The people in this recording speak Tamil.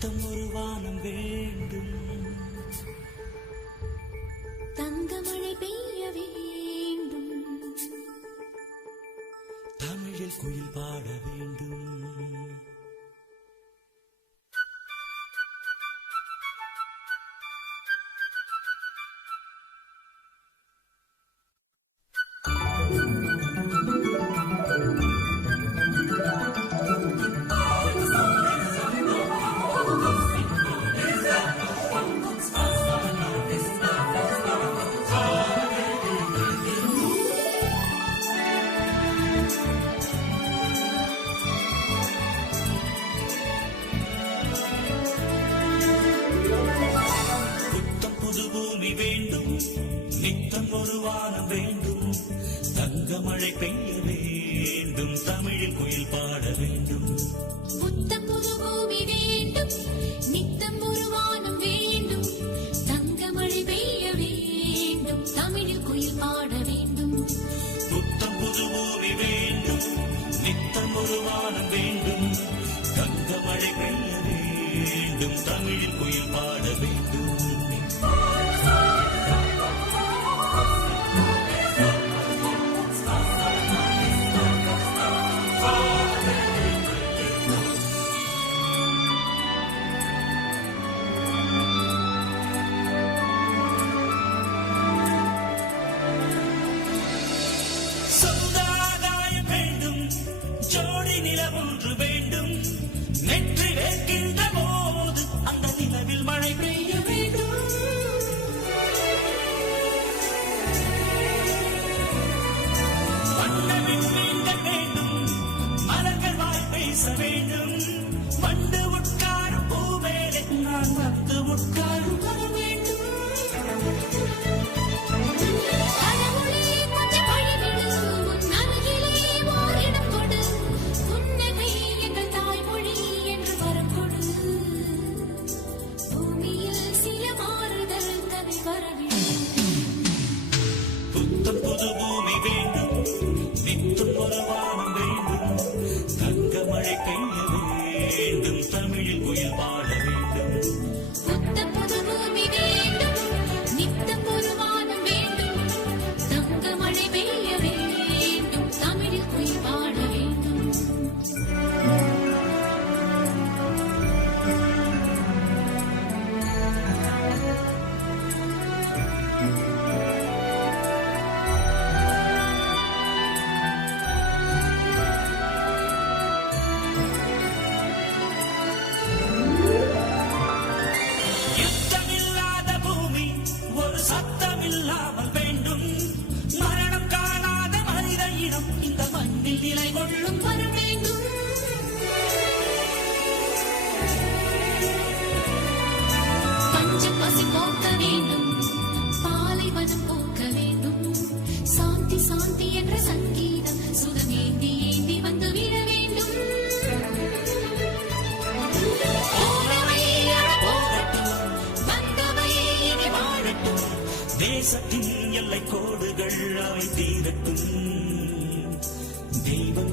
நித்தம் ஒரு வானம் வேண்டும். தங்கமழை பெய்ய வேண்டும். தமிழில் குயில் பாட வேண்டும். தங்க மழை பெய்ய வேண்டும். தமிழில் குயில் பாட வேண்டும். புத்தம் புது பூமி வேண்டும். நித்தம் ஒரு வானம் வேண்டும். தங்கமழை பெய்ய வேண்டும். தமிழில் குயில் பாட வேண்டும். புத்தம் புது பூமி வேண்டும். நித்தம் ஒரு வானம் வேண்டும். தங்க மழை பெய்ய வேண்டும். தமிழில் குயில் பாட வந்து உட்காரும் மண்ணில் நிலை கொள்ளும் வர வேண்டும் பஞ்சம் பசி போக்க வேண்டும். பாலைவனம் போக்க வேண்டும். சாந்தி சாந்தி என்ற சங்கீதம் சுகமேந்தி ஏந்தி வந்து விட வேண்டும். தேசத்தின் எல்லை கோடுகள் அவை தீரட்டும். even